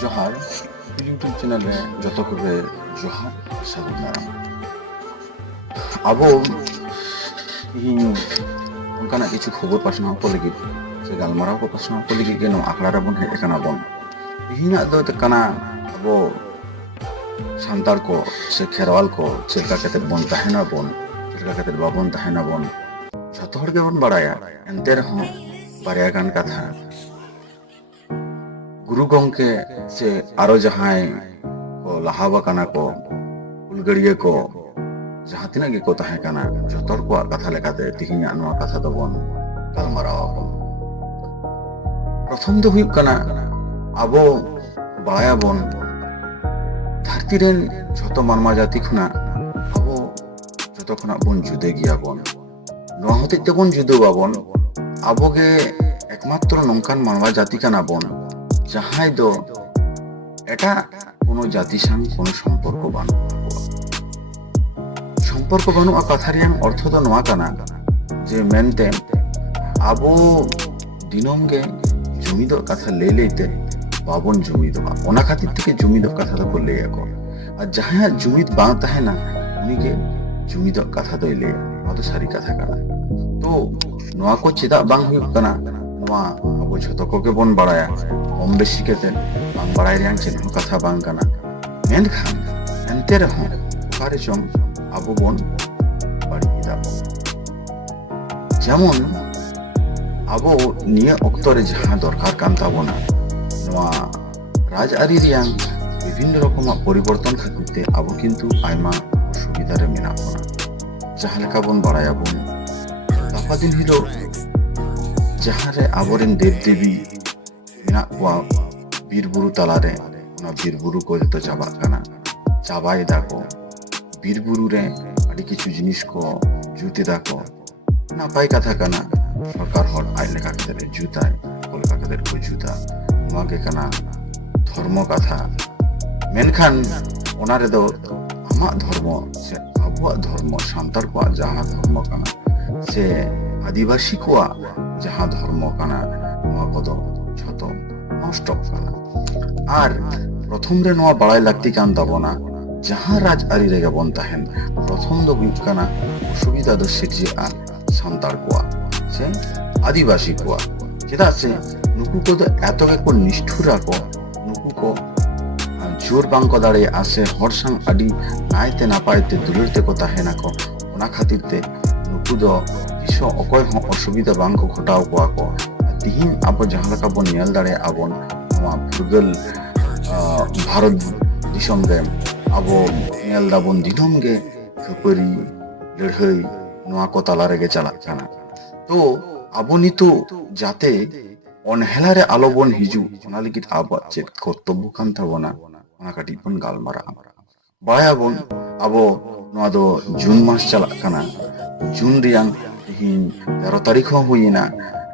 जोहार YouTube channel रे जतो कोगे जोहार सागुन दाराम आबो ᱤᱧ ᱚᱱᱠᱟᱱᱟᱜ ᱠᱤᱪᱷᱩ ᱠᱷᱚᱵᱚᱨ ᱯᱟᱥᱱᱟᱣ ᱠᱚ ᱞᱟᱹᱜᱤᱫ ᱥᱮ ᱜᱟᱞᱢᱟᱨᱟᱣ ᱠᱚ ᱯᱟᱥᱱᱟᱣ ᱠᱚ ᱞᱟᱹᱜᱤᱫ ᱜᱮ ᱱᱚᱣᱟ ᱟᱠᱷᱲᱟ ᱨᱮᱵᱚᱱ ᱦᱮᱡ ᱟᱠᱟᱱᱟ ᱵᱚᱱ᱾ ᱛᱮᱦᱮᱧᱟᱜ ᱫᱚ ᱠᱟᱱᱟ ᱟᱵᱚ ᱥᱟᱱᱛᱟᱲ ᱠᱚ ᱥᱮ ᱠᱷᱮᱨᱣᱟᱞ ᱠᱚ ᱪᱮᱫ ᱞᱮᱠᱟ ᱠᱟᱛᱮᱫ ᱵᱚᱱ ᱛᱟᱦᱮᱱᱟ ᱵᱚᱱ, ᱪᱮᱫ ᱞᱮᱠᱟ ᱠᱟᱛᱮᱫ ᱵᱟᱵᱚᱱ ᱛᱟᱦᱮᱱᱟ ᱵᱚᱱ ᱡᱷᱚᱛᱚ ᱦᱚᱲ ᱜᱮᱵᱚᱱ ᱵᱟᱲᱟᱭᱟ᱾ ᱮᱱᱛᱮ ᱨᱮᱦᱚᱸ ᱵᱟᱨᱭᱟ ᱜᱟᱱ ᱠᱟᱛᱷᱟ ᱜᱩᱨᱩ ᱜᱚᱝᱠᱮ ᱥᱮ ᱟᱨᱚ ᱡᱟᱦᱟᱸᱭ ᱠᱚ ᱞᱟᱦᱟᱣ ᱟᱠᱟᱱᱟ ᱠᱚ ᱦᱩᱞᱜᱟᱹᱨᱤᱭᱟᱹ ᱠᱚ ᱡᱟᱦᱟᱸ ᱛᱤᱱᱟᱹᱜ ᱜᱮᱠᱚ ᱛᱟᱦᱮᱸ ᱠᱟᱱᱟ ᱡᱚᱛᱚ ᱦᱚᱲ ᱠᱚᱣᱟᱜ ᱠᱟᱛᱷᱟ ᱞᱮᱠᱟᱛᱮ ᱛᱮᱦᱮᱧᱟᱜ ᱱᱚᱣᱟ ᱠᱟᱛᱷᱟ ᱫᱚᱵᱚᱱ ᱜᱟᱞᱢᱟᱨᱟᱣ ᱟᱵᱚᱱ᱾ ᱯᱨᱚᱛᱷᱚᱢ ᱫᱚ ᱦᱩᱭᱩᱜ ᱠᱟᱱᱟ ᱟᱵᱚ ᱵᱟᱲᱟᱭᱟᱵᱚᱱ ᱫᱷᱟᱹᱨᱛᱤ ᱨᱮᱱ ᱡᱷᱚᱛᱚ ᱢᱟᱱᱣᱟ ᱡᱟᱹᱛᱤ ᱠᱷᱚᱱᱟᱜ ᱟᱵᱚ ᱡᱚᱛᱚ ᱠᱷᱚᱱᱟᱜ ᱵᱚᱱ ᱡᱩᱫᱟᱹ ᱜᱮᱭᱟᱵᱚᱱ᱾ ᱱᱚᱣᱟ ᱦᱚᱛᱮᱡ ᱛᱮᱵᱚᱱ ᱡᱩᱫᱟᱹᱣᱟᱵᱚᱱ ᱟᱵᱚᱜᱮ ᱮᱠᱢᱟᱛᱨᱚ ᱱᱚᱝᱠᱟᱱ ᱢᱟᱱᱣᱟ ᱡᱟᱹᱛᱤ ᱠᱟᱱᱟ ᱵᱚᱱ ᱡᱟᱦᱟᱸᱭ ᱫᱚ ᱮᱴᱟᱜ কোনো জাতি সাং কোনো সম্পর্ক বানুক তাকᱚᱣᱟ। সম্পর্ক বানুᱜᱼᱟ ᱠᱟᱛᱷᱟ ᱨᱮᱭᱟᱜ অর্থ ᱫᱚ ᱱᱚᱣᱟ ᱠᱟᱱᱟ ᱡᱮ ᱢᱮᱱᱛᱮ ᱟᱵᱚ ᱫᱤᱱᱟᱹᱢ ᱜᱮ ᱡᱩᱢᱤᱫᱚᱜ ᱠᱟᱛᱷᱟ ᱞᱟᱹᱭ ᱞᱟᱹᱭᱛᱮ ᱵᱟᱵᱚᱱ ᱡᱩᱢᱤᱫᱚᱜᱼᱟ। ᱚᱱᱟ ᱠᱷᱟᱹᱛᱤᱨ ᱛᱮᱜᱮ ᱡᱩᱢᱤᱫᱚᱜ ᱠᱟᱛᱷᱟ ᱫᱚᱠᱚ ᱞᱟᱹᱭᱟᱠᱚ। ᱟᱨ ᱡᱟᱦᱟᱸᱭᱟᱜ ᱡᱩᱢᱤᱫ ᱵᱟᱝ ᱛᱟᱦᱮᱱᱟ ᱩᱱᱤᱜᱮ ᱡᱩᱢᱤᱫᱚᱜ ᱠᱟᱛᱷᱟ ᱫᱚᱭ ᱞᱟᱹᱭᱟ। ᱱᱚᱣᱟ ᱫᱚ ᱥᱟᱹᱨᱤ ᱠᱟᱛᱷᱟ ᱠᱟᱱᱟ। ᱛᱚ ᱱᱚᱣᱟ ᱠᱚ ᱪᱮᱫᱟᱜ ᱵᱟᱝ ᱦᱩᱭᱩᱜ ᱠᱟᱱᱟ ᱱᱚᱣᱟ ᱟᱵᱚ ᱡᱷᱚᱛᱚ ᱠᱚᱜᱮ ᱵᱚᱱ ᱵᱟᱲᱟᱭᱟ। ᱠᱚᱢ ᱵᱮᱥᱤ ᱠᱟᱛᱮᱫ ᱵᱟᱝ ᱵᱟᱲᱟᱭ ᱨᱮᱭᱟᱜ ᱪᱮᱫ ᱦᱚᱸ ᱠᱟᱛᱷᱟ ᱵᱟᱝ ᱠᱟᱱᱟ। ᱢᱮᱱᱠᱷᱟᱱ ᱮᱱᱛᱮ ᱨᱮᱦᱚᱸ ᱚᱠᱟᱨᱮ ᱪᱚᱝ ᱟᱵᱚ ᱵᱚᱱ ᱵᱟᱹᱲᱤᱡ ᱮᱫᱟ ᱵᱚᱱ। ᱡᱮᱢᱚᱱ ᱟᱵᱚ ᱱᱤᱭᱟᱹ ᱚᱠᱛᱚ ᱨᱮ ᱡᱟᱦᱟᱸ ᱫᱚᱨᱠᱟর ᱠᱟᱱ ᱛᱟᱵᱚᱱᱟ ᱱᱚᱣᱟ ᱨᱟᱡᱽ ᱟᱹᱨᱤ ᱨᱮᱭᱟᱜ ᱵᱤᱵᱷᱤᱱᱱᱚ ᱨᱚᱠᱚᱢᱟᱜ ᱯᱚরিবর্তন ᱠᱷᱟᱹᱛᱤᱨ ᱛᱮ ᱟᱵᱚ ᱠᱤᱱᱛᱩ ᱟᱭᱢᱟ অসুবিধা রে মেনা বনা। ᱡᱟᱦᱟᱸ ᱞᱮᱠᱟ ᱵᱚᱱ ᱵᱟᱲᱟᱭᱟᱵᱚᱱ ᱜᱟᱯᱟ ᱫᱤᱱ ᱦᱤᱞᱳᱜ ᱡᱟᱦᱟᱸ ᱨᱮ ᱟᱵᱚᱨᱮᱱ ᱫᱮᱵ ᱫᱮᱵী ᱢᱮᱱᱟᱜ ᱠᱚᱣᱟ ᱵᱤᱨ ᱵᱩᱨᱩ ᱛᱟᱞᱟᱨᱮ ᱚᱱᱟ ᱵᱤᱨ ᱵᱩᱨᱩ ᱠᱚ ᱡᱚᱛᱚ ᱪᱟᱵᱟᱜ ᱠᱟᱱᱟ, ᱪᱟᱵᱟᱭᱮᱫᱟ ᱠᱚ। ᱵᱤᱨ ᱵᱩᱨᱩ ᱨᱮ ᱟᱹᱰᱤ ᱠᱤᱪᱷᱩ ᱡᱤᱱᱤᱥ ᱠᱚ ᱡᱩᱛ ᱮᱫᱟ ᱠᱚ। ᱱᱟᱯᱟᱭ ᱠᱟᱛᱷᱟ ᱠᱟᱱᱟ, সরকার হল আজ লেখা ক্ষেত্রে জুতায় কলকা ক্ষেত্রে কো জুতা ᱱᱚᱣᱟ ᱜᱮ ᱠᱟᱱᱟ ᱫᱷᱚᱨᱢᱚ ᱠᱟᱛᱷᱟ। ᱢᱮᱱᱠᱷᱟᱱ ᱚᱱᱟ ᱨᱮᱫᱚ ᱟᱢᱟᱜ ᱫᱷᱚᱨᱢᱚ ᱥᱮ ᱟᱵᱚᱣᱟᱜ ᱫᱷᱚᱨᱢᱚ ᱥᱟᱱᱛᱟᱲ ᱠᱚᱣᱟᱜ ᱡᱟᱦᱟᱸ ᱫᱷᱚᱨᱢᱚ ᱠᱟᱱᱟ ᱥᱮ ᱟᱹᱫᱤᱵᱟᱹᱥᱤ ᱠᱚᱣᱟᱜ ᱡᱟᱦᱟᱸ ᱫᱷᱚᱨᱢᱚ ᱠᱟᱱᱟ ᱱᱚᱣᱟ ᱠᱚᱫᱚ ᱡᱷᱚᱛᱚ নষ্টᱚᱜ ᱠᱟᱱᱟ। ᱟᱨ ᱯᱨᱚᱛᱷᱚᱢ ᱨᱮ ᱱᱚᱣᱟ ᱵᱟᱲᱟᱭ ᱞᱟᱹᱠᱛᱤ ᱠᱟᱱ ᱛᱟᱵᱚᱱᱟ ᱡᱟᱦᱟᱸ ᱨᱟᱡᱽ ᱟᱹᱨᱤ ᱨᱮᱜᱮ ᱵᱚᱱ ᱛᱟᱦᱮᱱ ᱯᱨᱚᱛᱷᱚᱢ ᱫᱚ ᱦᱩᱭᱩᱜ ᱠᱟᱱᱟ অসুবিধা ᱫᱚ ᱥᱤᱨᱡᱟᱹᱜᱼᱟ ᱥᱟᱱᱛᱟᱲ ᱠᱚᱣᱟᱜ ᱥᱮ আদিবাসী ᱠᱚᱣᱟᱜ। ᱪᱮᱫᱟᱜ ᱥᱮ ᱱᱩᱠᱩ ᱠᱚᱫᱚ ᱮᱛᱚ ᱜᱮᱠᱚ ᱱᱤষ্ঠᱩᱨᱟ ᱠᱚ, ᱱᱩᱠᱩ ᱠᱚ জোর বাংকো দাঁড়িয়ে সে হর সাং আডি নাইতে নাপাইতে দুলার তেকো তাহেনাকো। ᱚᱱᱟ ᱠᱷᱟᱹᱛᱤᱨ ᱛᱮ ᱱᱩᱠᱩ ᱫᱚ ᱛᱤᱥ ᱦᱚᱸ ᱚᱠᱚᱭ ᱦᱚᱸ ᱚᱥᱩᱵᱤᱫᱷᱟ ᱵᱟᱝ ᱠᱚ ᱜᱷᱚᱴᱟᱣ ᱠᱚᱣᱟ ᱠᱚ। ᱛᱤᱦᱤᱧ ᱟᱵᱚ ᱡᱟᱦᱟᱸ ᱞᱮᱠᱟ ᱵᱚᱱ ᱧᱮᱞ ᱫᱟᱲᱮᱭᱟᱜᱼᱟ ᱵᱚᱱ ᱱᱚᱣᱟ ᱯᱷᱩᱨᱜᱟᱹᱞ ᱵᱷᱟᱨᱚᱛ ᱫᱤᱥᱚᱢ ᱨᱮ ᱟᱵᱚ ᱧᱮᱞ ᱫᱟᱵᱚᱱ ᱫᱤᱱᱟᱹᱢ ᱜᱮ ᱠᱷᱟᱹᱯᱟᱹᱨᱤ ᱞᱟᱹᱲᱦᱟᱹᱭ ᱱᱚᱣᱟ ᱠᱚ ᱛᱟᱞᱟ ᱨᱮᱜᱮ ᱪᱟᱞᱟᱜ ᱠᱟᱱᱟ। ᱛᱚ ᱟᱵᱚ ᱱᱤᱛᱚᱜ ᱡᱟᱛᱮ অনহেলা রে আলো বন হিজুক ᱚᱱᱟ ᱞᱟᱹᱜᱤᱫ ᱟᱵᱚᱣᱟᱜ ᱪᱮᱫ ᱠᱚর্তব্য ᱠᱟᱱ ᱛᱟᱵᱚᱱᱟ ᱚᱱᱟ ᱠᱟᱹᱴᱤᱡ ᱵᱚᱱ ᱜᱟᱞᱢᱟᱨᱟᱜᱼᱟ। ᱵᱟᱲᱟᱭᱟᱵᱚᱱ ᱟᱵᱚ ᱱᱚᱣᱟ ᱫᱚ ᱡᱩᱱ ᱢᱟস ᱪᱟᱞᱟᱜ ᱠᱟᱱᱟ। ᱡᱩᱱ ᱨᱮᱭᱟᱜ ᱛᱮᱦᱮᱧ 13 ᱛᱟᱹᱨᱤᱠᱷ ᱦᱚᱸ ᱦᱩᱭᱮᱱᱟ।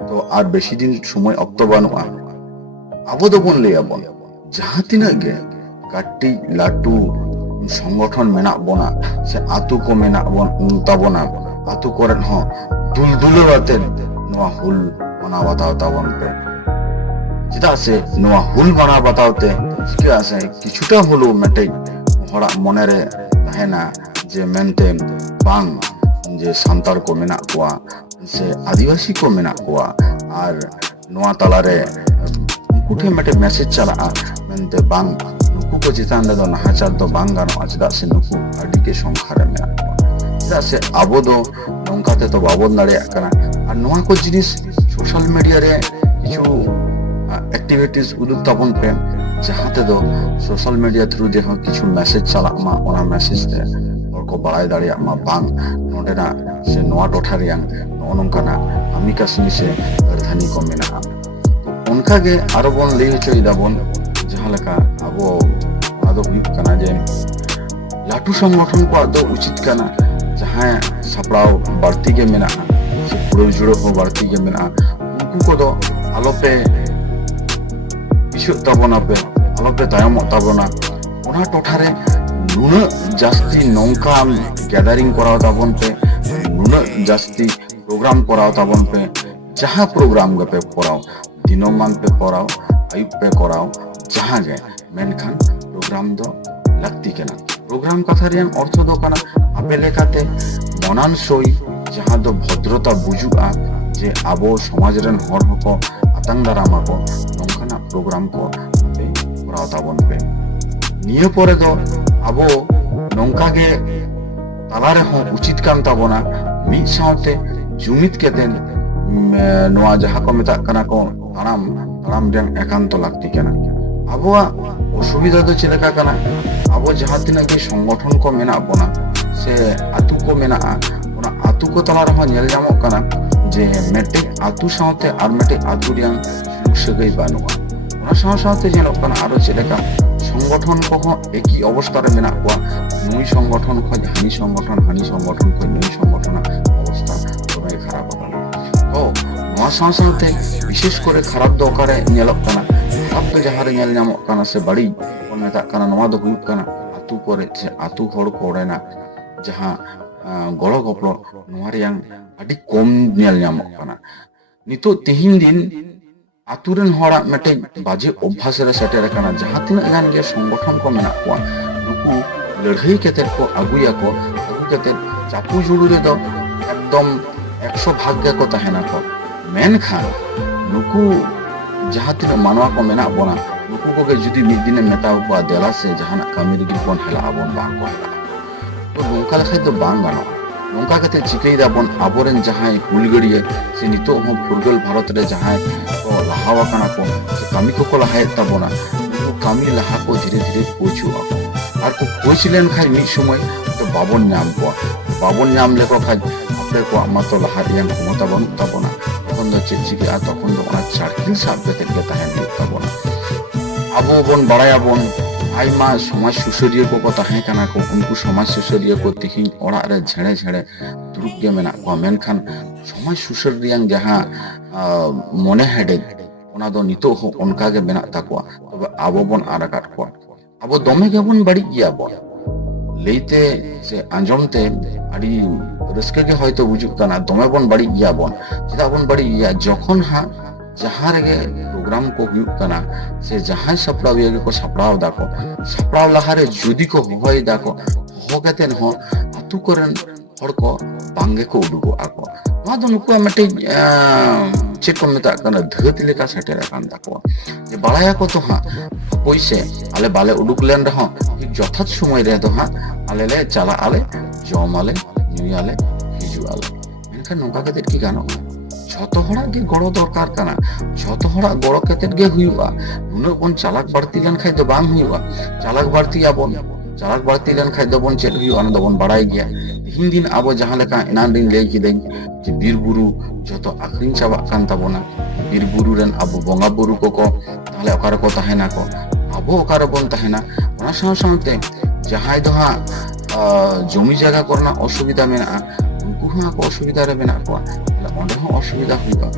ᱛᱚ ᱟᱨ ᱵᱮᱥᱤ দিন সময় অক্ত বানুᱜᱼᱟ। আবো দবন ᱞᱟᱹᱭᱟᱵᱚᱱ ᱡᱟᱦᱟᱸ ᱛᱤᱱᱟᱹᱜ ᱜᱮ ᱠᱟᱹᱴᱤᱡ ᱞᱟᱹᱴᱩ সংগঠন মেনাᱜ ᱵᱚᱱᱟ ᱥᱮ আতু ᱠᱚ ᱢᱮᱱᱟᱜ ᱵᱚᱱ ᱛᱟᱵᱚᱱᱟ আতু ᱠᱚᱨᱮᱱ ᱦᱚᱸ দুলদুᱞᱟᱹᱣ ᱟᱛᱮ ᱱᱚᱣᱟ ᱦᱩᱞ ᱢᱟᱱᱟᱣ ᱵᱟᱛᱟᱣ ᱛᱟᱵᱚᱱ ᱯᱮ। ᱪᱮᱫᱟᱜ ᱥᱮ ᱱᱚᱣᱟ ᱦᱩᱞ ᱢᱟᱱᱟᱣ ᱵᱟᱛᱟᱣ ᱛᱮ ᱪᱤᱠᱟᱹᱜᱼᱟ ᱥᱮ ᱠᱤᱪᱷᱩᱴᱟ ᱦᱚᱞᱳ ᱢᱤᱫᱴᱮᱡ ᱦᱚᱲᱟᱜ ᱢᱚᱱᱮᱨᱮ ᱛᱟᱦᱮᱱᱟ ᱡᱮ ᱢᱮᱱᱛᱮ ᱵᱟᱝ ᱡᱮ ᱥᱟᱱᱛᱟᱲ ᱠᱚ ᱢᱮᱱᱟᱜ ᱠᱚᱣᱟ ᱥᱮ ᱟᱹᱫᱤᱵᱟᱹᱥᱤ ᱠᱚ ᱢᱮᱱᱟᱜ ᱠᱚᱣᱟ ᱟᱨ ᱱᱚᱣᱟ ᱛᱟᱞᱟᱨᱮ ᱩᱱᱠᱩ ᱴᱷᱮᱱ ᱢᱤᱫᱴᱮᱡ ᱢᱮᱥᱮᱡ ᱪᱟᱞᱟᱜᱼᱟ ᱢᱮᱱᱛᱮ ᱵᱟᱝ ᱱᱩᱠᱩ ᱠᱚ ᱪᱮᱛᱟᱱ ᱨᱮᱫᱚ ᱱᱟᱦᱟᱪᱟᱨ ᱫᱚ ᱵᱟᱝ ᱜᱟᱱᱚᱜᱼᱟ ᱪᱮᱫᱟᱜ ᱥᱮ ᱱᱩᱠᱩ ᱟᱹᱰᱤ ᱜᱮ ᱥᱚᱝখ্যᱟ ᱨᱮ ᱢᱮᱱᱟᱜ ᱠᱚᱣᱟ। ᱪᱮᱫᱟᱜ ᱥᱮ ᱟᱵᱚ ᱫᱚ ᱱᱚᱝᱠᱟ ᱛᱮᱫᱚ ᱵᱟᱵᱚᱱ ᱫᱟᱲᱮᱭᱟᱜ ᱠᱟᱱᱟ। ᱟᱨ ᱱᱚᱣᱟ ᱠᱚ ᱡᱤᱱᱤস ᱥᱳশ্যাল মিডিয়া রে কিছু অ্যাক্টিভিটিস উদুগ তাবন পে ᱡᱟᱦᱟᱸ ᱛᱮᱫᱚ ᱥᱳশ্যাল ᱢᱤᱰᱤᱭᱟ ᱛᱷᱨᱩ ᱛᱮᱦᱚᱸ ᱠᱤᱪᱷᱩ ᱢᱮᱥᱮᱡ ᱪᱟᱞᱟᱜ ᱢᱟ ᱚᱱᱟ ᱢᱮᱥᱮᱡ ᱛᱮ ᱦᱚᱲ ᱠᱚ ᱵᱟᱲᱟᱭ ᱫᱟᱲᱮᱭᱟᱜ ᱢᱟ ᱵᱟᱝ ᱱᱚᱰᱮᱱᱟᱜ ᱥᱮ ᱱᱚᱣᱟ ᱴᱚᱴᱷᱟ ᱨᱮᱭᱟᱜ ᱱᱚᱜᱼᱚ ᱱᱚᱝᱠᱟᱱᱟᱜ ᱠᱟᱹᱢᱤ ᱠᱟᱹᱥᱱᱤ ᱥᱮ ᱨᱟᱡᱽᱫᱷᱟᱱᱤ ᱠᱚ ᱢᱮᱱᱟᱜᱼᱟ। ᱚᱱᱠᱟᱜᱮ ᱟᱨᱚ ᱵᱚᱱ ᱞᱟᱹᱭ ᱦᱚᱪᱚᱭᱮᱫᱟᱵᱚᱱ ᱡᱟᱦᱟᱸ ᱞᱮᱠᱟ ᱟᱵᱚ ᱚᱱᱟ ᱫᱚ ᱦᱩᱭᱩᱜ ᱠᱟᱱᱟ ᱡᱮ ᱞᱟᱹᱴᱩ ᱥᱚᱝᱜᱚᱴᱷᱚᱱ ᱠᱚᱣᱟᱜ ᱫᱚ ᱩᱪᱤᱛ ᱠᱟᱱᱟ ᱡᱟᱦᱟᱸᱭ ᱥᱟᱯᱲᱟᱣ ᱵᱟᱹᱲᱛᱤ ᱜᱮ ᱢᱮᱱᱟᱜᱼᱟ ᱥᱮ ᱠᱩᱲᱟᱹᱣ ᱡᱩᱲᱟᱹᱣ ᱦᱚᱸ ᱵᱟᱹᱲᱛᱤ ᱜᱮ ᱢᱮᱱᱟᱜᱼᱟ ᱩᱱᱠᱩ ᱠᱚᱫᱚ ᱟᱞᱚᱯᱮ ᱯᱤᱪᱷᱟᱹᱜ ᱛᱟᱵᱚᱱᱟᱯᱮ ᱟᱞᱚᱯᱮ ᱛᱟᱭᱚᱢᱚᱜ ᱛᱟᱵᱚᱱᱟ। ᱚᱱᱟ ᱴᱚᱴᱷᱟᱨᱮ ᱱᱩᱱᱟᱹᱜ ᱡᱟᱹᱥᱛᱤ ᱱᱚᱝᱠᱟᱱ গ্যাদারিং করাও তাবন পে নুনাᱹᱜ জাস্তি প্রোগ্রাম করাও তাবন পে যাহা প্রোগ্রাম গেপে করাও দিনমান পে করাও আয়ুব পে করাও যাহা গে मेनखान प्रोग्राम दो लगती के ना प्रोग्राम कथा रियां अर्थ दो कना आपे लेखाते मनान सोई जहां दो भद्रता बुजुगा जे आबो समाज रेन हर हको आतंग दारामा को नोंखाना प्रोग्राम को आपे कराव ताबन पे निये परे दो आबो नोंका गे तालारे हो उचित कान ताबोना मिद सावते जुमिद केतेन नोआ जहां को मेता कना को ताराम रेन एकांत लागती केना आबोआ असुविधा दो चेलेका कना आबो जहां तिना के संगठन को मेना बोना से आतु को मेना ओना आतु को तलार हो नेल जामो कना जे मेटे आतु सावते आर मेटे आतु रियां सुगई बानुआ ओना सावते जेनो कना आरो चेलेका संगठन को एकई अवस्था रे मेना कोआ नुई संगठन खो हानि संगठन खो नुई संगठन अवस्था तोय खराब कना तो नोआ सावते विशेष करे खराब दो करे नेलक कना खराब तो जहां रे नेल जामो कना से बड़ी कोन मेता कना नोआ दो हुई कना आतु करे से आतु हड़ कोड़ेना जहां गड़ो गपड़ो नोआ रियां अडी कम नेल जामो कना नितो तेहिन दिन आतुरेन हड़ा मेटे बाजे अभ्यास रे सेटेर कना जहां तिना गान गे संगठन को मेना को नुकु लड़ाई केते को आगुया को आगु केते चापू जुड़ू रे दो एकदम 100 भाग्य को तहेना को मेनखान नुकु जहां तिना मानवा को मेना बोना नुकु को के जुदी मिद दिन मेताव को देला से जहां कामी रे कोन हेला आबन बांग को हेला तो नोंका लेखाय तो बांग गानो नोंका कते चिकई दाबन आबोरेन जहां हुलगड़िए से नितो हो फुरगल भारत रे जहां को लहावा कना को कामी को लहाय ताबोना कामी लहा को धीरे धीरे पोछु आको आर को पोछलेन खाय मी समय तो बाबन नाम लेको खाय आपे को आमा तो लहा रियां क्षमता बन ताबोना तखन दो चिचिके आ तखन दो ओना चारकिल साब केते के ताहेन ताबोना आबो बन बड़ाया बन आयमा समाज सुसरिय को ताहे कना को उनको समाज सुसरिय को तिहिन ओड़ा रे झेड़े झेड़े दुरुक के मेना को मेनखान समाज सुसरियां जहां मने हेडे ओना दो नितो हो उनका के मेना ताको तबे आबो बन आराकाट को आबो दमे के बन बड़ी गिया बन लेते से आंजमते आडी रस्के के हयतो बुजुक कना दमे बन बड़ी गिया बन चिदा बन बड़ी गिया जखन हा जहां रे प्रोग्राम को हुई कना से जहां सपड़ाव ये को सपड़ाव दाको सपड़ाव लहारे जुदी को होय दाको हो केतेन हो आतु करन हड़ को बांगे को उडुगो आको मा दो नुको मटे चेक को मेता कना धत लेका सेटेर कान दाको जे बालाया को तो हा पैसे आले बाले उडुक लेन रहो यथात समय रे तो हा आले ले चला आले जम आले न्यू आले हिजु आले मेनखान नोका कते की गानो छतो हड़ा के गड़ो दरकार कना छतो हड़ा गड़ो केतेट गे हुआ नुनो बन चालाक बाड़ती लेन खाय दो बांग हुआ चालाक बाड़ती लेन खाय दो बन चेत हुआ न दो बन बड़ाई गया हिन दिन आबो जहां लेका इनान दिन लेई किदेन जे बीर बुरु जतो आखरिन चाबा कान ताबोना बीर बुरु रेन आबो बंगा बुरु को ताले ओकारे को ताहेना को आबो ओकारे बन ताहेना ओना सावते जहां दो हा जमी जायगा करना असुविधा मेना उनको हा को असुविधा रे मेना को ओंडे हो असुविधा हुआ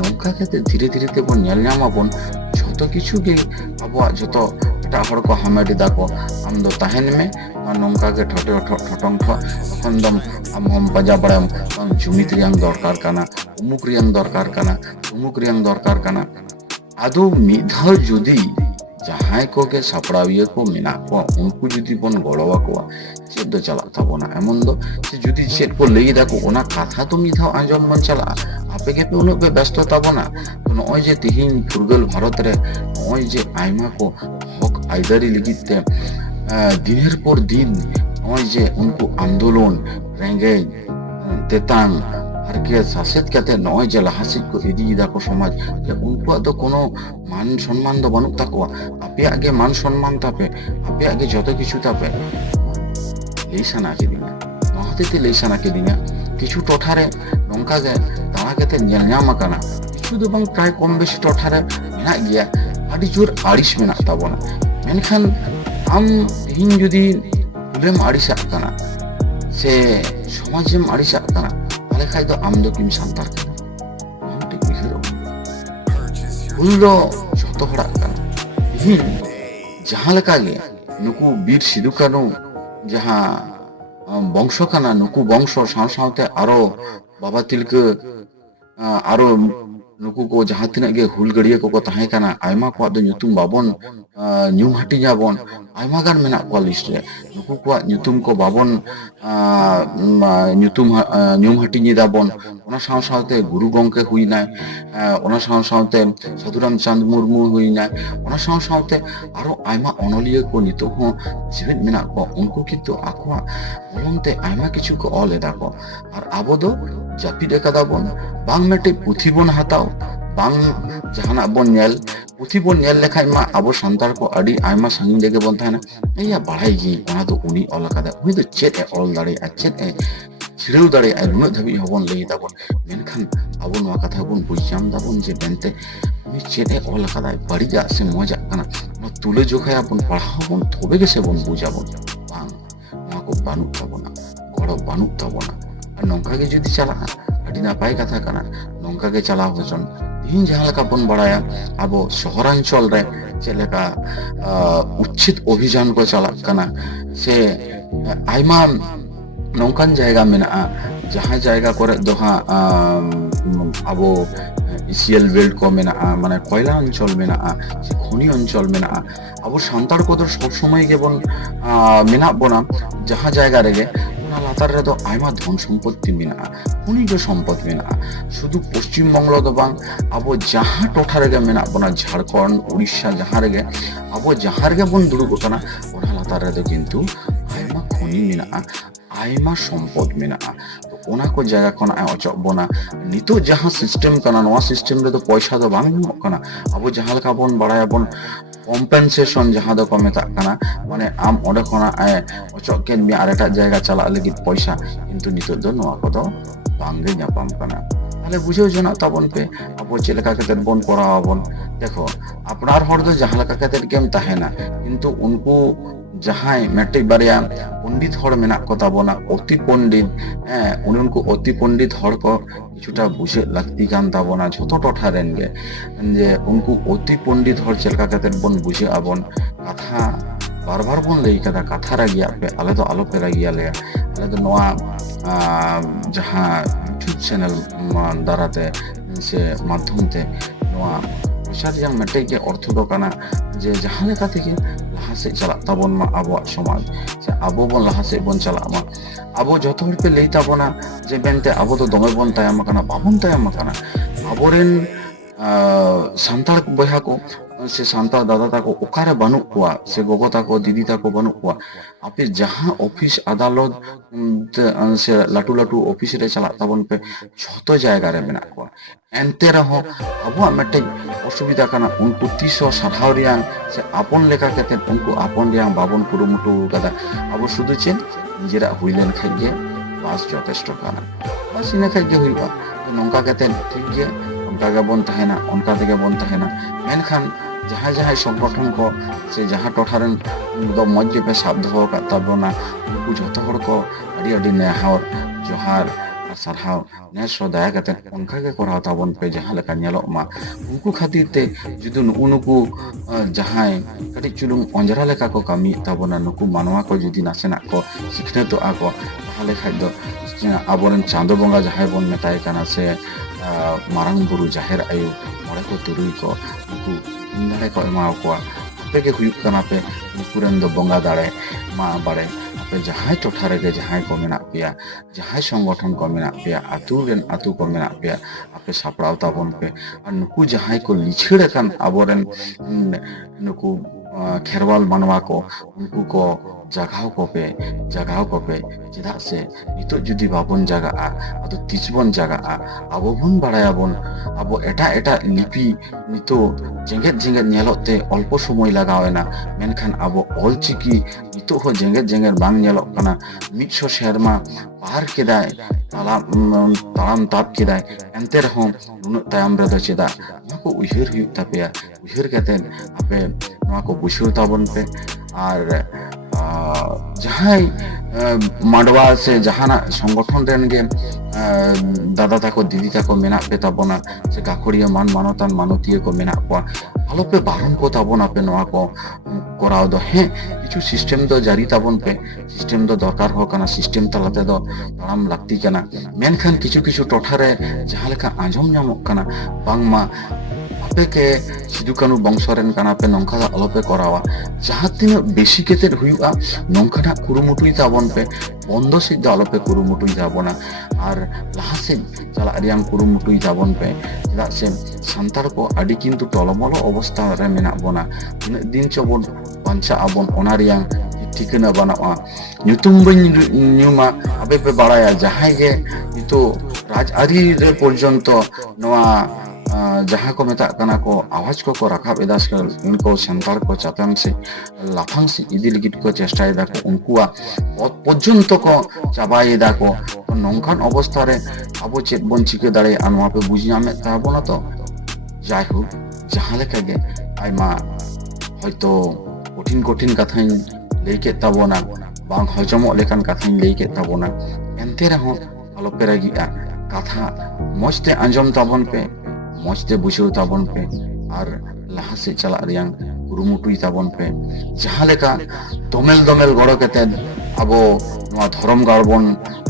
नौका के धीरे धीरे ते बन नेल नामा बन जतो किछु गे आबो जतो एटा हर को हामेडी दाको आम दो ताहेन में नौका के ठटे ठटंग तखन दम हम बजा बड़म जुमित रियां दरकार काना उमुक रियां दरकार काना आदो मिधाव जुदी जहां को के सपड़ाविया को मेना को उनको जुदी बन गड़वा को चेद दो चला ताबोना एमन दो से जुदी चेद को लई दाको ओना कथा तो मिधाव आंजम मन चला आपे के पे उनो पे व्यस्त ताबोना तो नय जे तिहिन फुरगल भारत रे नय जे आइमा को हक आइदारी लिगिते दिनेर पर दिन नय जे उनको आंदोलन रेंगे तेतांग के शासित कहते नय जे लहासिक को इदी दाको समाज जे उनको तो कोनो मान सम्मान दो बनुक ताको आपे आगे मान सम्मान तापे आपे आगे जतो किछु तापे लेसाना के दिना नहते लेसाना के दिना किछु टोठारे नंका गे दाना केते नेल ᱧᱟᱢ आकाना किछु दो बंग प्राय कम बेसी टोठारे मेना गया आदि जोर आड़िस मेना ताबोना मेनखान आम हिन जुदी उलेम आड़िसा आकाना से समाजेम आड़िसा आकाना ताले खाय दो आम दो किम सांतार काना ठीक बिखिरो हुल दो जतो हड़ा काना हिन जहां लेका गे नुकु बीर सिदु कानु जहां बंश काना नुकु बंश सावते आरो बाबा तिलके आरो नुकु को जहां तिना गे हुलगड़िया को ताहे काना आयमा को दो nyutum babon nyum hatinya bon Aima गान मेना को लिस्ट रे नुकु को nyutum को babon nyutum nyum hatinya dabon ona saw sawte guru gongke huina ona saw sawte sadhuram chand murmu huina ona saw sawte aro Aima onoliya ko nito ho jibit mena ko unku kintu akwa bolonte Aima किछु को all एदा को और आबो दो जापि देखा bon bang mete puthi bon hataw bang jahana bon nyel puthi bon nyel lekhai ma abo santar ko adi aima sangin dege bon thana eya badai gi ona to uni ol kada uni to chet e ol dare a chet e chireu dare a nunut dhabi hobon lei da bon menkhan abo noa katha bon bujam da bon je bente uni chet e ol kada bari ja se moja kana no tule jokhaya bon padhao bon tobe ge se bon bujabon bang noa ko banuk tabona goro banuk tabona ar nongka ge jodi chala adi napai katha kana nongka ge chala hojon ᱤᱧ ᱡᱟᱦᱟᱸ ᱞᱮᱠᱟ ᱵᱚᱱ ᱵᱟᱲᱟᱭᱟ ᱟᱵᱚ ᱥᱚᱦᱚᱨᱟᱧᱪᱚᱞ ᱨᱮ ᱪᱮᱫ ᱞᱮᱠᱟ ᱩᱪᱪᱷᱤᱛ ᱚᱵᱷᱤᱡᱟᱱ ᱠᱚ ᱪᱟᱞᱟᱜ ᱠᱟᱱᱟ ᱥᱮ ᱟᱭᱢᱟ ᱱᱚᱝᱠᱟᱱ ᱡᱟᱭᱜᱟ ᱢᱮᱱᱟᱜᱼᱟ ᱡᱟᱦᱟᱸ ᱡᱟᱭᱜᱟ ᱠᱚᱨᱮ ᱫᱚ ᱦᱟᱸᱜ ᱟᱵᱚ ইসিএল বেল্ট কো মেনাআ মানে কয়লা অঞ্চল মেনাআ সে খনি অঞ্চল মেনাআ আবো সান্তার কদর সব সময় গেবন মেনা বনা যাহা জায়গা রেগে ওনা লাতার রে তো আইমা ধন সম্পত্তি মেনাআ খনিজ সম্পদ মেনাআ শুধু পশ্চিম বাংলা দো বাং আবো যাহা টোঠা রেগে মেনা বনা ঝাড়খণ্ড উড়িষ্যা যাহা রেগে আবো যাহা রেগে বন দুড়ুব কানা ওনা লাতার রে তো কিন্তু আইমা খনি মেনাআ आयमा सम्पद मेनाआ तो ओना को जगह खन अचक बोना नितो जहां सिस्टम कना नवा सिस्टम रे तो पैसा दो बांग ᱧᱟᱢᱚᱜ कना अब जहां लका बोन बड़ाया बोन कम्पेनसेशन जहां दो को मेता कना माने आम ओडे खना अचक के मी आरेटा जगह चला लगी पैसा किंतु नितो दो नवा को दो बांगे ᱧᱟᱯᱟᱢ कना ताले बुझेও जना ताबन पे अब चेलका कते बोन करावा बोन देखो अपनार हर दो जहां लका कते गेम ताहेना किंतु उनको जहां मेटे बारिया पंडित हर मेना को ताबोना अति पंडित उनको अति पंडित हर को কিছুটা বুঝে লাগতি কান তাবনা যত টঠা রেন গে যে उनको अति पंडित हर चेलका कते बोन बुझे आबन कथा बार बार बोन लई कदा कथा रागिया पे आले तो आलो पे रागिया ले आले तो नोआ जहां यूट्यूब चैनल दाराते से माध्यम ते नोआ प्रचार yang मेटे के अर्थ दो काना जे जहां लेका थेके लाहा से चला ताबन मा आबो समाज से आबो बोन लाहा से बोन चला मा आबो जतो हर पे लेई ताबना जे बेनते आबो तो दमे बोन तायम काना बाबन तायम काना आबोरेन सान्ताल बहा को से सान्ताल दादा ताको ओकारे बानु कोआ से गोगो ताको दीदी ताको बानु कोआ आपे जहां ऑफिस अदालत से लाटू लाटू ऑफिस रे चला ताबन पे छतो जायगा रे मेना कोआ एनते रहो अब मेटे असुविधा काना उनको तीसो साधाव रियां से आपन लेका कते उनको आपन रियां बाबन कुरुमुटु कदा अब शुधु चेन निजेरा हुइलेन खाइगे बास যথেষ্ট काना बस इने खाइगे हुइबा नंका कते ठीक गे उनका के बन तहेना उनका तेगे बन तहेना मेनखान जहां जहां संगठन को से जहां टोठारन दो मध्य पे शब्द हो का तबना उनको जतो हर को अडी अडी नेहार जोहार सारहाव ने सदाय कते उनका के कराव ताबन पे जहां लका नेलो मा उनको खातिर ते जुदु नुकु जहां कटी चुलुम अंजरा लेका को कमी ताबना नुकु मानवा को जुदी नासेना को सिखने तो आको ताहले खाद्य आबोरन चांदो बंगा जहां बन मेताय काना से मारांग बुरु जाहेर आयु मरे को तुरुई को नुकु इंदारे को एमा को आपे के हुयुक काना पे नुकुरन दो बंगा दाड़े मा बाड़े आपे जहां टोठा रे जहां को मेना पिया जहां संगठन को मेना पिया आतु रेन आतु को मेना पिया आपे सापड़ाव ताबन पे और नुकु जहां को लिछड़े कान आबोरन नुकु खेरवाल मानवा को उनको को जगह को पे चेदा से नितो जुदी बाबन जगह आदो तिजबन जगह आबो बन बड़ाया बन आबो एटा एटा लिपि नितो जेंगेत जेंगेत नेलोते अल्प समय लगावेना मेनखान आबो ऑलचिकी नितो हो जेंगेत जेंगेत बांग नेलोक काना 100 शर्मा पार केदाय तालाम ताप केदाय एंते रहो नुन तायम रे दो चेदा नको उहिर हुयु तापेया उहिर कते आपे नको बुझियो ताबन पे और जहां मांडवा से जहाना संगठन रेन गे दादा ताको दीदी ताको मेना पे ताबना से गाखोड़िया मान मानोतान मानोतिय को मेना को ᱟᱞᱚᱯᱮ ᱵᱟᱨᱚᱱ ᱠᱚ ᱛᱟᱵᱚᱱ ᱟᱯᱮ ᱱᱚᱣᱟ ᱠᱚ ᱠᱚᱨᱟᱣ ᱫᱚ ᱦᱮᱸ ᱠᱤᱪᱷᱩ ᱥᱤᱥᱴᱮᱢ ᱫᱚ ᱡᱟᱹᱨᱤ ᱛᱟᱵᱚᱱ ᱯᱮ ᱥᱤᱥᱴᱮᱢ ᱫᱚ ᱫᱚᱨᱠᱟর ᱦᱚᱸ ᱠᱟᱱᱟ ᱥᱤᱥᱴᱮᱢ ᱛᱟᱞᱟ ᱛᱮᱫᱚ ᱛᱟᱲᱟᱢ ᱞᱟᱹᱠᱛᱤ ᱠᱟᱱᱟ ᱢᱮᱱᱠᱷᱟᱱ ᱠᱤᱪᱷᱩ ᱠᱤᱪᱷᱩ ᱴᱚᱴᱷᱟᱨᱮ ᱡᱟᱦᱟᱸ ᱞᱮᱠᱟ ᱟᱸᱡᱚᱢ ᱧᱟᱢᱚᱜ ᱠᱟᱱᱟ ᱵᱟᱝᱢᱟ ᱟᱯᱮ ke ᱥᱤᱫᱩ ᱠᱟᱹᱱᱩ ᱵᱚᱝᱥᱚ ᱨᱮᱱ ᱠᱟᱱᱟ ᱯᱮ ᱱᱚᱝᱠᱟ ᱫᱚ ᱟᱞᱚᱯᱮ ᱠᱚᱨᱟᱣᱟ ᱡᱟᱦᱟᱸ ᱛᱤᱱᱟᱹᱜ ᱵᱮᱥᱤ ᱠᱟᱛᱮᱫ ᱦᱩᱭᱩᱜᱼᱟ ᱱᱚᱝᱠᱟᱱᱟᱜ ᱠᱩᱨᱩᱢᱩᱴᱩᱭ ᱛᱟᱵᱚᱱ ᱯᱮ ᱵᱚᱱᱫᱚ ᱥᱮᱫ ᱫᱚ ᱟᱞᱚᱯᱮ ᱠᱩᱨᱩᱢᱩᱴᱩᱭ ᱛᱟᱵᱚᱱᱟ ᱟᱨ ᱞᱟᱦᱟ ᱥᱮᱫ ᱪᱟᱞᱟᱜ ᱨᱮᱭᱟᱜ ᱠᱩᱨᱩᱢᱩᱴᱩᱭ ᱛᱟᱵᱚᱱ ᱯᱮ ᱪᱮᱫᱟᱜ ᱥᱮ ᱥᱟᱱᱛᱟᱲ ᱠᱚ ᱟᱹᱰᱤ ᱠᱤᱱᱛᱩ ᱴᱚᱞᱚᱢᱚᱞᱚ ᱚᱵᱚᱥᱛᱷᱟ ᱨᱮ ᱢᱮᱱᱟᱜ ᱵᱚᱱᱟ ᱛᱤᱱᱟᱹᱜ ᱫᱤᱱ ᱪᱚ ᱵᱚᱱ ᱵᱟᱧᱪᱟᱜ ᱟᱵᱚᱱ ᱚᱱᱟ ᱨᱮᱭᱟᱜ ᱴᱷᱤᱠᱟᱹᱱᱟ ᱵᱟᱹᱱᱩᱜᱼᱟ ᱧᱩᱛᱩᱢ ᱵᱟᱹᱧ ᱧᱩᱢᱟ ᱟᱯᱮ ᱯᱮ ᱵᱟᱲᱟᱭᱟ ᱡᱟᱦᱟᱸᱭ ᱜᱮ ᱱᱤᱛᱚᱜ ᱨᱟᱡᱽ ᱟᱹᱨᱤ ᱨᱮ ᱯᱚᱨᱡᱚᱱᱛᱚ ᱱᱚᱣᱟ ᱡᱟᱦᱟᱸ ko metak kana ko awaj ko rakab eda uनको santar ko chatan se laphang se idi ligit ko chestai da ko unkuwa পর্যন্ত ko চাবাই eda ko nongkan অবস্থা রে abo chet bon chike dare anwa pe buji ame tabona to jai হোক jahan leka ge aima hoyto কঠিন কঠিন কথাই lay ke tabona bang hojomok lekan কথাই lay ke tabona ente rehon alope ragi'a katha mojte anjom tabon pe mojte buঝেও tabon pe আর লাহা সে চালাক Reang কুরুমুটুই tabon pe jahan leka domel domel goro kated abo noa dhorom gar bon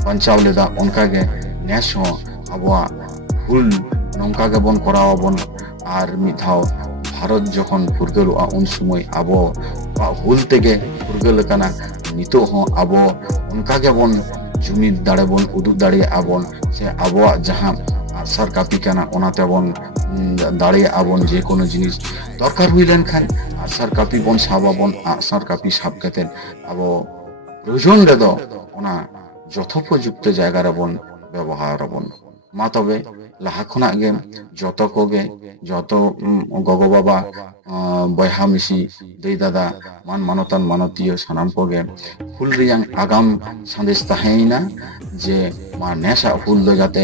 banchaw leda onka ge nes ho aboa hul nongka ge bon koraw bon আর মিধাও ভারত যখন ফুরগেলুয়া উন সময় আবো হুল থেকে ফুরগেল কানা নিতো হন আবো উনকা গে বন জুমিদ দাড়ে বন উদুক দাঁড়িয়ে আবন সে আবোয়া যাহা আসার কাপি কানা ওনাতে বন দাঁড়িয়ে আবন যে কোনো জিনিস দরকার হইলেন খান আসার কাপি বন সাবাবন আসার কাপি সাব কাতেন আবো প্রয়োজন রেদ ওনা যথোপযুক্ত জায়গার বন ব্যবহার বন মা তবে লাহা খনাক গে যত কোগে যত গগো বাবা বয়হা মিসি দেই দাদা মান মানতান মানতীয় সানাম কোগে হুল রিয়াং আগাম সন্দেশ তাহেইনা যে মা নেশা হুল দ যাতে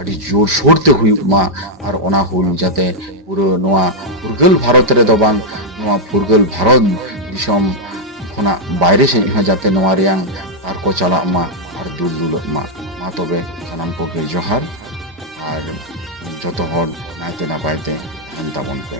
আদি জোর সোরতে হুই মা আর ওনা হুল যাতে পুরো নোয়া ফুরগেল ভারত রে দ বাং নোয়া ফুরগেল ভারত দিশম খনা বাইরে সে যাতে নোয়া রিয়াং আর কো চালাক মা আর দুল দুলক মা মা তবে সানাম কোগে জোহার আর যত হর নাইতে না পাইতে তাবন পে